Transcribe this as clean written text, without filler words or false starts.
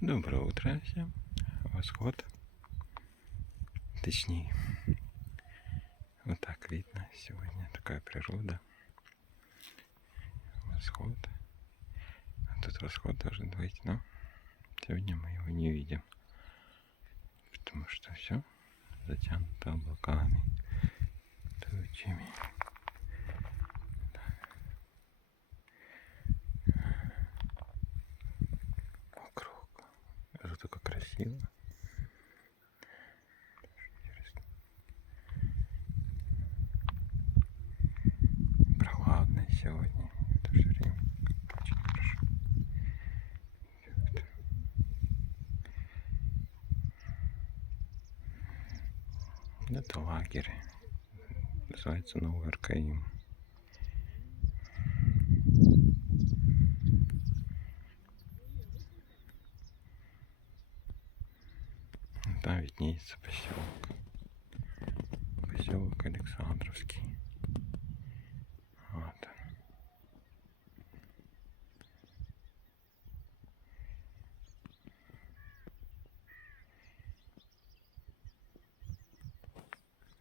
Доброе утро всем. Восход. Точнее, вот так видно. Сегодня такая природа. Восход. А тут восход должен быть, но сегодня мы его не видим. Потому что все затянуто облаками, тучами. Вокруг. Это только красиво. Прохладно сегодня. В то же время очень хорошо. Это лагерь. Называется Новый Аркаим. Там виднеется поселок. Поселок Александровский.